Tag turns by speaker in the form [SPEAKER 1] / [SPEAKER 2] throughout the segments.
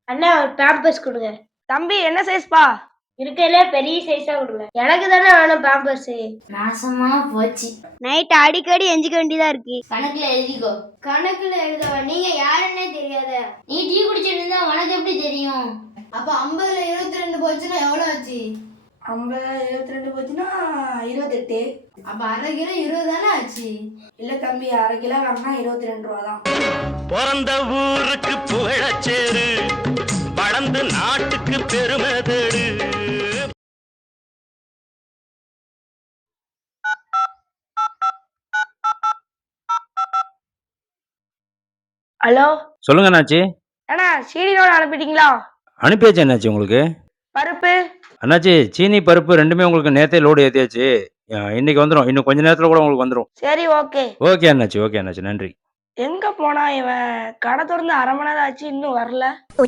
[SPEAKER 1] அண்ணா ஒரு பேம்பர்ஸ் கொடுங்க.
[SPEAKER 2] தம்பி என்ன சைஸ்பா?
[SPEAKER 1] இருக்கல பெரிய சைஸா கொடுங்க. எனக்கு தானே வேணும் பேம்பர்ஸ்.
[SPEAKER 3] நாசமா போச்சு.
[SPEAKER 4] நைட் அடிக்கடி எஞ்சிக்க வேண்டியதா இருக்கு.
[SPEAKER 3] கணக்குல எழுதிக்கோ.
[SPEAKER 1] கணக்குல எழுதவா? நீங்க யாருன்னே தெரியாத.
[SPEAKER 3] நீ டீ குடிச்சிட்டு இருந்தா உனக்கு எப்படி தெரியும்?
[SPEAKER 5] அப்ப 50ல 22 போச்சுன்னா எவ்வளவு ஆச்சு?
[SPEAKER 2] 50 22 போச்சுன்னா 28.
[SPEAKER 5] அப்ப அரை கிலோ 20 தானே ஆச்சு?
[SPEAKER 2] இல்ல தம்பி, அரை கிலோ வாங்கினா 22 ரூபா தான்.
[SPEAKER 6] பிறந்த ஊருக்கு புகழச்சேரு, வளர்ந்து நாட்டுக்கு பெருமை தேடு.
[SPEAKER 2] ஹலோ
[SPEAKER 7] சொல்லுங்க அண்ணாச்சி.
[SPEAKER 2] அண்ணா சீனி நோட் அனுப்பிட்டீங்களா?
[SPEAKER 7] அனுப்பியாச்சு அண்ணாச்சி. உங்களுக்கு
[SPEAKER 2] பருப்பு
[SPEAKER 7] அண்ணாச்சி சீனி பருப்பு ரெண்டுமே உங்களுக்கு நேற்றே லோடு ஏற்றியாச்சு. இன்னைக்கு வந்துடும். இன்னும் கொஞ்ச நேரத்தில் கூட உங்களுக்கு வந்துடும்.
[SPEAKER 2] சரி ஓகே.
[SPEAKER 7] ஓகே அண்ணாச்சி, ஓகே அண்ணாச்சி, நன்றி.
[SPEAKER 2] எங்க போனா இவன்? கடை திறந்து அரை மணி நேரம் ஆச்சு, இன்னும் வரல.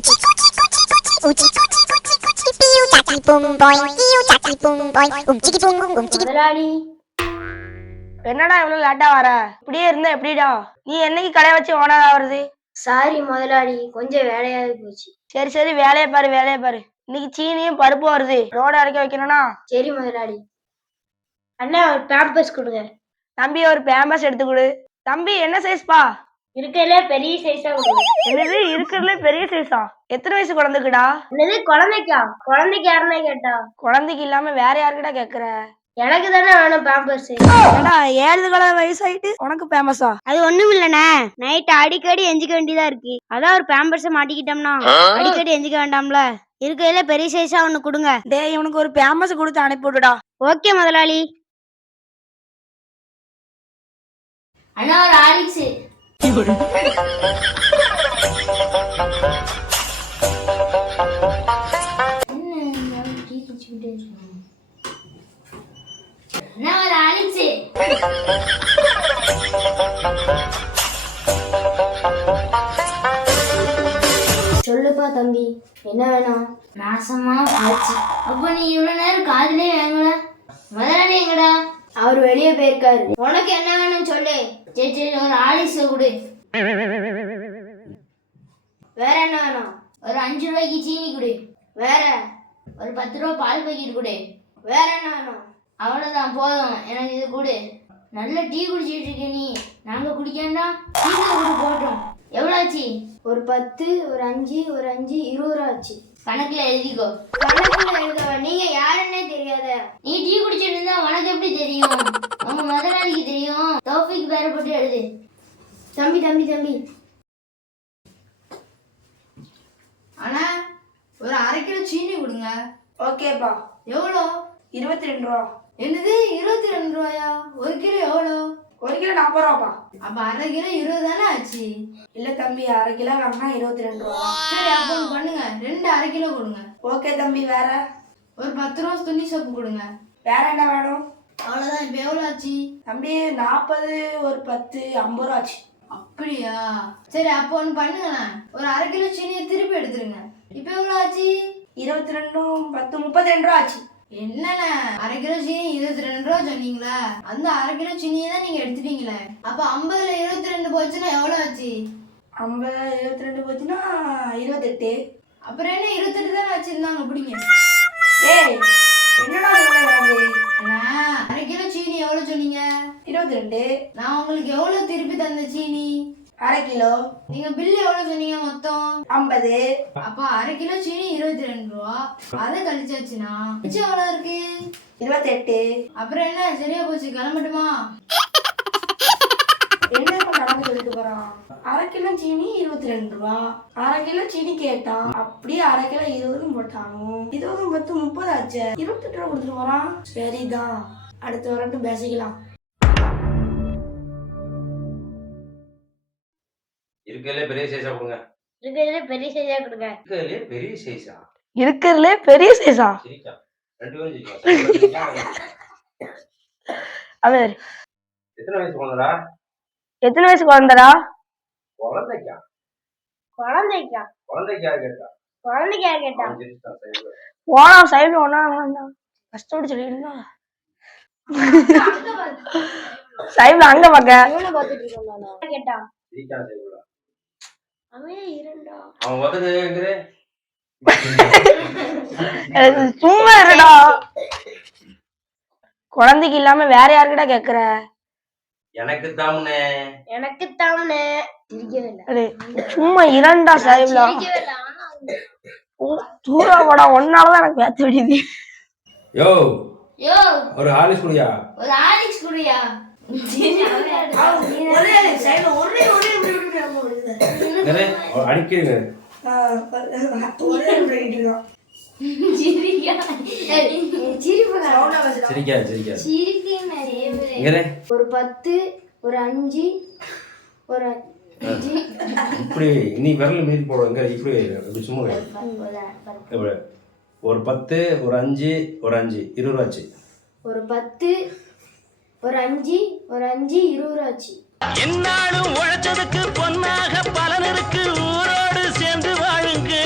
[SPEAKER 1] முதலாளி
[SPEAKER 2] என்னடா இவ்வளவு லேட்டா வர? இப்படியே இருந்தா எப்படிடா? நீ என்னைக்கு கடையை வச்சு ஓனர் ஆகுறது?
[SPEAKER 1] சாரி முதலாளி, கொஞ்சம் வேலையாவே போச்சு.
[SPEAKER 2] சரி சரி, வேலையை பாரு வேலையை பாரு. இன்னைக்கு சீனியும் பருப்பு வருது, ரோடு அரைக்க வைக்கணும்னா.
[SPEAKER 1] சரி முதலாளி. அண்ணா ஒரு பேம்பர்ஸ் கொடுங்க.
[SPEAKER 2] தம்பி ஒரு பேம்பஸ் எடுத்து கொடு. தம்பி என்ன சைஸ்பா?
[SPEAKER 1] இருக்கல பெரிய சைஸா கொடுங்க.
[SPEAKER 2] என்னது இருக்கிறதுல பெரிய சைஸா? எத்தனை வயசு குழந்தைக்குடா?
[SPEAKER 1] என்னது குழந்தைக்கா? குழந்தைக்கு யாருன்னா கேட்டா?
[SPEAKER 2] குழந்தைக்கு இல்லாம வேற யாருக்கிட்ட கேக்குற?
[SPEAKER 1] எனக்கு தானே வேணும் பேம்பர்ஸ்.
[SPEAKER 2] ஏடா 7 கலர் வயசாயிட்டு உனக்கு பேமஸா?
[SPEAKER 4] அது ஒண்ணும் இல்லண்ணே, நைட் அடிக்கடி எஞ்சிக்க வேண்டியதா இருக்கு. அதான் ஒரு பேம்பர்ஸ் மாட்டிக்கிட்டோம்னா அடிக்கடி எஞ்சிக்க வேண்டாம்ல. இருக்கையில பெரிய சைஸா ஒண்ணு கொடுங்க.
[SPEAKER 2] டேய் இவனுக்கு ஒரு பேம்பஸ் கொடுத்து அனுப்பி விடுடா.
[SPEAKER 4] ஓகே முதலாளி.
[SPEAKER 3] அண்ணா ஒரு ஆலிக்ஸ். டீ குடிச்சுக்கிட்டே இருக்கணும். அண்ணா ஒரு ஆலிக்ஸ்.
[SPEAKER 1] சொல்லுப்பா தம்பி, என்ன வேணும்?
[SPEAKER 3] நாசமா போச்சு. அப்ப நீ இவ்வளவு நேரம் காதுலயே வாங்கல. முதலாளி எங்கடா?
[SPEAKER 1] அவர் வெளியே போயிருக்காரு. உனக்கு என்ன வேணும் சொல்லு.
[SPEAKER 3] சரி சரி, ஒரு ஆலிக்ஸ் கொடு.
[SPEAKER 1] வேற என்ன வேணும்?
[SPEAKER 3] ஒரு 5 ரூபாய்க்கு சீனி கொடு.
[SPEAKER 1] வேற
[SPEAKER 3] ஒரு 10 ரூபா பால் பாக்கெட் கொடு.
[SPEAKER 1] வேற என்ன வேணும்?
[SPEAKER 3] அவ்வளவுதான், போதும். எனக்கு இது கொடு. நல்ல டீ குடிச்சிட்டு இருக்க நீ. நாங்க குடிக்கண்டா. சீக்கிரம் கொடு போட்டோம். எவ்வளவு ஆச்சு?
[SPEAKER 1] ஒரு 10, ஒரு 5, ஒரு 5 20 ரூபா ஆச்சு.
[SPEAKER 3] கணக்குல எழுதிக்கோ.
[SPEAKER 1] கணக்குல எழுதவா? நீங்க யாருன்னே தெரியாத.
[SPEAKER 3] நீ டீ குடிச்சிட்டு இருந்தா உனக்கு எப்படி தெரியும்? உங்க முதலாளிக்கு தெரியும். தௌஃபிக் பேரை போட்டு எழுது.
[SPEAKER 1] தம்பி தம்பி தம்பி
[SPEAKER 5] ஆனா ஒரு அரை கிலோ சீனி கொடுங்க.
[SPEAKER 2] ஓகேப்பா.
[SPEAKER 5] எவ்வளோ?
[SPEAKER 2] 22 ரூபா.
[SPEAKER 5] என்னது 22 ரூபாயா? ஒரு கிலோ எவ்வளோ?
[SPEAKER 2] ஒரு கிலோ 40 ரூபாப்பா.
[SPEAKER 5] அப்ப அரை கிலோ 20 தானே ஆச்சு?
[SPEAKER 2] இல்ல தம்பி, அரை கிலோ வாங்கினா 22 ரூபா தான்.
[SPEAKER 5] சரி அப்ப ஒண்ணு பண்ணுங்க, 2 அரை கிலோ கொடுங்க.
[SPEAKER 2] ஓகே தம்பி. வேற
[SPEAKER 5] ஒரு 10 ரூபா துணி சோப்பு கொடுங்க.
[SPEAKER 2] வேற என்ன வேணும்?
[SPEAKER 5] அவ்வளவுதான். இப்ப எவ்வளவு ஆச்சு?
[SPEAKER 2] தம்பி 40, ஒரு 10 50 ரூபா ஆச்சு.
[SPEAKER 5] அப்படியா? சரி அப்ப ஒண்ணு பண்ணுங்களேன், ஒரு அரை கிலோ சீனியை திருப்பி எடுத்துருங்க. இப்ப எவ்வளவு ஆச்சு?
[SPEAKER 2] 22 10 32 ரூபா ஆச்சு.
[SPEAKER 5] என்னண்ணே, அரை கிலோ சீனி 22 ரூபா சொன்னீங்களா? அந்த அரை கிலோ சீனியை தான் நீங்க எடுத்துட்டீங்களே. அப்ப 50ல 22 போச்சுன்னா எவ்வளவு ஆச்சு?
[SPEAKER 2] 50 22 போச்சுன்னா 28.
[SPEAKER 5] அப்புறம் என்ன 28 தானே வச்சிருந்தாங்க. பிடிங்க.
[SPEAKER 2] டேய் என்னடா சொல்றாங்க?
[SPEAKER 5] அண்ணா அரை கிலோ சீனி எவ்வளவு சொன்னீங்க?
[SPEAKER 2] 22.
[SPEAKER 5] நான் உங்களுக்கு எவ்வளவு திருப்பி தந்த சீனி?
[SPEAKER 2] அரை கிலோ.
[SPEAKER 5] நீங்க பில்லு எவ்வளவு சொன்னீங்க மொத்தம்?
[SPEAKER 2] 50.
[SPEAKER 5] அப்ப அரை கிலோ சீனி 22 ரூபா. அதை கழிச்சாச்சுன்னா மிச்சம் எவ்வளவு இருக்கு?
[SPEAKER 2] 28.
[SPEAKER 5] அப்புறம் என்ன, சரியா போச்சு. கிளம்பட்டுமா?
[SPEAKER 2] என்ன கணக்கு சொல்லிட்டு போறான்? அரை கிலோ சீனி 22 ரூபா. அரை கிலோ சீனி கேட்டான், அப்படியே அரை கிலோ 20 போட்டானோ. 20 10 30 ஆச்சு. 28 ரூபா கொடுத்துட்டு போறான். சரிதான், அடுத்த வரட்டும் பேசிக்கலாம்.
[SPEAKER 7] இருக்கிறதுலே பெரிய சைஸா கொடுங்க.
[SPEAKER 1] இருக்கிறதுல பெரிய சைஸா கொடுங்க.
[SPEAKER 7] இருக்கிறதுலே பெரிய சைஸா?
[SPEAKER 2] இருக்கிறதுல பெரிய சைஸா?
[SPEAKER 7] சரிக்கா, 2 பேரும் சரிக்கா.
[SPEAKER 2] அவர்
[SPEAKER 7] எத்தனை வயசு குழந்தைடா?
[SPEAKER 2] எத்தனை வயசு குழந்தைடா?
[SPEAKER 7] குழந்தைக்கா?
[SPEAKER 1] குழந்தைக்கா?
[SPEAKER 7] குழந்தைக்கு யார் கேட்டா?
[SPEAKER 1] குழந்தைக்கு யார் கேட்டா?
[SPEAKER 2] போனா சைடு ஒன்னா கஷ்டப்பட்டு சொல்லிருந்தா சைடுல அங்க பாக்க
[SPEAKER 1] இவனை பார்த்துட்டு இருக்கோம். கேட்டா
[SPEAKER 7] சரிக்கா, சரிக்கா.
[SPEAKER 1] அவன் இரண்டா?
[SPEAKER 7] அவன் வந்து
[SPEAKER 2] சும்மா இருடா. குழந்தைக்கு இல்லாம வேற யாருக்கிட்ட கேக்குற?
[SPEAKER 7] எனக்கு தாமுனே.
[SPEAKER 1] எனக்கு தானே
[SPEAKER 2] அடே, சும்மா இரண்டா சாஹிப்லா. தூரா போடா, ஒன்னாலதான் எனக்கு பேச முடியுது.
[SPEAKER 7] யோ
[SPEAKER 3] யோ
[SPEAKER 7] ஒரு ஹாலிஸ் குடியா.
[SPEAKER 3] ஒரு ஆலிக்ஸ் குடியா.
[SPEAKER 7] அடிக்கிறீங்க.
[SPEAKER 3] ஒரு 10 ஒரு 5 ஒரு
[SPEAKER 7] இப்படி நீ விரல் மீறி போடுங்க. இப்படி சும்மா ஒரு 10 ஒரு 5 ஒரு 5 20 ரூபா ஆச்சு.
[SPEAKER 3] ஒரு 10 ஒரு 5 ஒரு 5 20 ரூபா ஆச்சு.
[SPEAKER 6] என்னாலும் உழைச்சதுக்கு பொன்னாக பலன் இருக்கு. ஊரோடு சேர்ந்து வாழுங்க.